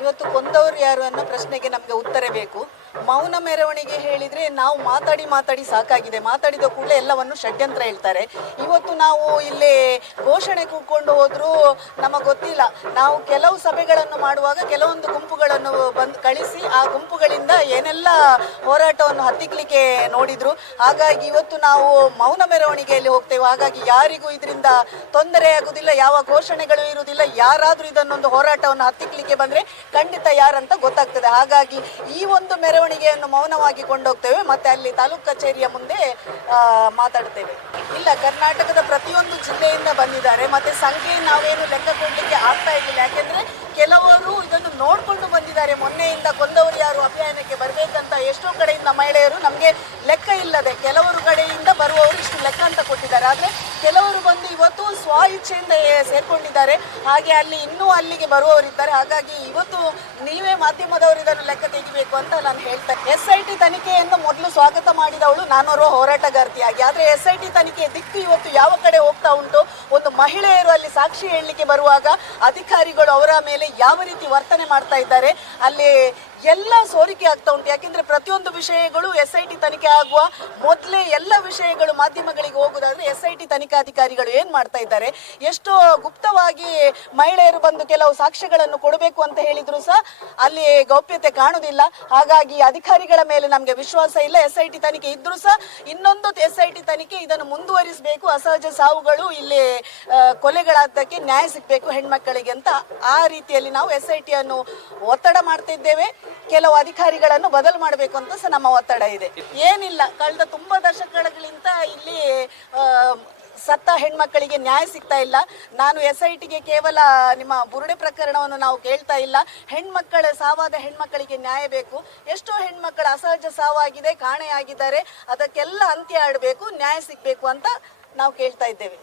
ಇವತ್ತು ಕೊಂದವರು ಯಾರು ಅನ್ನೋ ಪ್ರಶ್ನೆಗೆ ನಮಗೆ ಉತ್ತರ ಬೇಕು. ಮೌನ ಮೆರವಣಿಗೆ ಹೇಳಿದ್ರೆ ನಾವು ಮಾತಾಡಿ ಸಾಕಾಗಿದೆ. ಮಾತಾಡಿದ ಕೂಡಲೇ ಎಲ್ಲವನ್ನು ಷಡ್ಯಂತ್ರ ಹೇಳ್ತಾರೆ. ಇವತ್ತು ನಾವು ಇಲ್ಲಿ ಘೋಷಣೆ ಕೂತ್ಕೊಂಡು ಹೋದ್ರು ನಮಗೆ ಗೊತ್ತಿಲ್ಲ. ನಾವು ಕೆಲವು ಸಭೆಗಳನ್ನು ಮಾಡುವಾಗ ಕೆಲವೊಂದು ಗುಂಪುಗಳನ್ನು ಕಳಿಸಿ ಆ ಗುಂಪುಗಳಿಂದ ಏನೆಲ್ಲ ಹೋರಾಟವನ್ನು ಹತ್ತಿಕ್ಕಲಿಕ್ಕೆ ನೋಡಿದ್ರು. ಹಾಗಾಗಿ ಇವತ್ತು ನಾವು ಮೌನ ಮೆರವಣಿಗೆಯಲ್ಲಿ ಹೋಗ್ತೇವೆ. ಹಾಗಾಗಿ ಯಾರಿಗೂ ಇದರಿಂದ ತೊಂದರೆ ಆಗುವುದಿಲ್ಲ, ಯಾವ ಘೋಷಣೆಗಳು ಇರುವುದಿಲ್ಲ. ಯಾರಾದರೂ ಇದನ್ನೊಂದು ಹೋರಾಟವನ್ನು ಹತ್ತಿಕ್ಕಲಿಕ್ಕೆ ಬಂದರೆ ಖಂಡಿತ ಯಾರಂತ ಗೊತ್ತಾಗ್ತದೆ. ಹಾಗಾಗಿ ಈ ಒಂದು ಮೆರವಣಿಗೆಯನ್ನು ಮೌನವಾಗಿ ಕೊಂಡೋಗ್ತೇವೆ, ಮತ್ತೆ ಅಲ್ಲಿ ತಾಲೂಕು ಕಚೇರಿಯ ಮುಂದೆ ಮಾತಾಡ್ತೇವೆ. ಇಲ್ಲ, ಕರ್ನಾಟಕದ ಪ್ರತಿಯೊಂದು ಜಿಲ್ಲೆಯಿಂದ ಬಂದಿದ್ದಾರೆ. ಮತ್ತೆ ಸಂಖ್ಯೆ ನಾವೇನು ಲೆಕ್ಕ ಕೊಡಲಿಕ್ಕೆ ಆಗ್ತಾ ಇರಲಿಲ್ಲ. ಯಾಕೆಂದ್ರೆ ಕೆಲವರು ಇದನ್ನು ನೋಡಿಕೊಂಡು ಬಂದಿದ್ದಾರೆ. ಮೊನ್ನೆಯಿಂದ ಕೊಂದವರು ಯಾರು ಅಭಿಯಾನಕ್ಕೆ ಬರಬೇಕಂತ ಎಷ್ಟೋ ಕಡೆಯಿಂದ ಮಹಿಳೆಯರು ನಮಗೆ ಲೆಕ್ಕ ಇಲ್ಲದೆ ಕೆಲವರು ಕಡೆಯಿಂದ ಬರುವವರು ಇಷ್ಟು ಲೆಕ್ಕ ಅಂತ ಕೊಟ್ಟಿದ್ದಾರೆ. ಆದರೆ ಕೆಲವರು ಬಂದು ಇವತ್ತು ಸ್ವ ಇಚ್ಛೆಯಿಂದ ಸೇರ್ಕೊಂಡಿದ್ದಾರೆ. ಹಾಗೆ ಅಲ್ಲಿ ಇನ್ನೂ ಅಲ್ಲಿಗೆ ಬರುವವರಿದ್ದಾರೆ. ಹಾಗಾಗಿ ಇವತ್ತು ನೀವೇ ಮಾಧ್ಯಮದವರು ಇದನ್ನು ಲೆಕ್ಕ ತೆಗಿಬೇಕು ಅಂತ ನಾನು ಹೇಳ್ತೇನೆ. SIT ತನಿಖೆಯನ್ನು ಮೊದಲು ಸ್ವಾಗತ ಮಾಡಿದವಳು ನಾನೋರ್ವ ಹೋರಾಟಗಾರ್ತಿಯಾಗಿ. ಆದರೆ SIT ತನಿಖೆಯ ದಿಕ್ಕು ಇವತ್ತು ಯಾವ ಕಡೆ ಹೋಗ್ತಾ ಉಂಟು? ಒಂದು ಮಹಿಳೆಯರು ಅಲ್ಲಿ ಸಾಕ್ಷಿ ಹೇಳಲಿಕ್ಕೆ ಬರುವಾಗ ಅಧಿಕಾರಿಗಳು ಅವರ ಮೇಲೆ ಯಾವ ರೀತಿ ವರ್ತನೆ ಮಾಡ್ತಾ ಇದ್ದಾರೆ, ಅಲ್ಲಿ ಎಲ್ಲ ಸೋರಿಕೆ ಆಗ್ತಾ ಉಂಟು. ಯಾಕೆಂದ್ರೆ ಪ್ರತಿಯೊಂದು ವಿಷಯಗಳು SIT ತನಿಖೆ ಆಗುವ ಮೊದಲೇ ಎಲ್ಲ ವಿಷಯಗಳು ಮಾಧ್ಯಮಗಳಿಗೆ ಹೋಗುದಾದ್ರೆ SIT ತನಿಖಾಧಿಕಾರಿಗಳು ಏನ್ ಮಾಡ್ತಾ ಇದ್ದಾರೆ, ಎಷ್ಟೋ ಗುಪ್ತವಾಗಿ ಮಹಿಳೆಯರು ಬಂದು ಕೆಲವು ಸಾಕ್ಷ್ಯಗಳನ್ನು ಕೊಡಬೇಕು ಅಂತ ಹೇಳಿದ್ರು ಸಹ ಅಲ್ಲಿ ಗೌಪ್ಯತೆ ಕಾಣುವುದಿಲ್ಲ. ಹಾಗಾಗಿ ಅಧಿಕಾರಿಗಳ ಮೇಲೆ ನಮಗೆ ವಿಶ್ವಾಸ ಇಲ್ಲ. SIT ತನಿಖೆ ಇದ್ರೂ ಸಹ ಇನ್ನೊಂದು SIT ತನಿಖೆ ಇದನ್ನು ಮುಂದುವರಿಸಬೇಕು. ಅಸಹಜ ಸಾವುಗಳು ಇಲ್ಲಿ ಕೊಲೆಗಳಾದಕ್ಕೆ ನ್ಯಾಯ ಸಿಗಬೇಕು ಹೆಣ್ಮಕ್ಕಳಿಗೆ ಅಂತ ಆ ರೀತಿಯಲ್ಲಿ ನಾವು SIT ಅನ್ನು ಒತ್ತಡ ಮಾಡ್ತಿದ್ದೇವೆ. ಕೆಲವು ಅಧಿಕಾರಿಗಳನ್ನು ಬದಲು ಮಾಡಬೇಕು ಅಂತ ಸಹ ನಮ್ಮ ಒತ್ತಡ ಇದೆ. ಏನಿಲ್ಲ, ಕಳೆದ ತುಂಬಾ ದಶಕಗಳಿಂದ ಇಲ್ಲಿ ಸತ್ತ ಹೆಣ್ಮಕ್ಕಳಿಗೆ ನ್ಯಾಯ ಸಿಗ್ತಾ ಇಲ್ಲ. ನಾನು SITಗೆ ಕೇವಲ ನಿಮ್ಮ ಬುರುಡೆ ಪ್ರಕರಣವನ್ನು ನಾವು ಕೇಳ್ತಾ ಇಲ್ಲ. ಸಾವಾದ ಹೆಣ್ಮಕ್ಕಳಿಗೆ ನ್ಯಾಯ ಬೇಕು. ಎಷ್ಟೋ ಹೆಣ್ಮಕ್ಕಳ ಅಸಹಜ ಸಾವಾಗಿದೆ, ಕಾಣೆಯಾಗಿದ್ದಾರೆ. ಅದಕ್ಕೆಲ್ಲ ಅಂತ್ಯ ಆಡಬೇಕು, ನ್ಯಾಯ ಸಿಗಬೇಕು ಅಂತ ನಾವು ಕೇಳ್ತಾ ಇದ್ದೇವೆ.